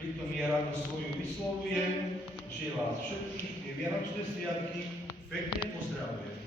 Pritom ja rado svoju vyslovujem, že vás všetkých tie Vianočné sviatky pekne pozdravujem.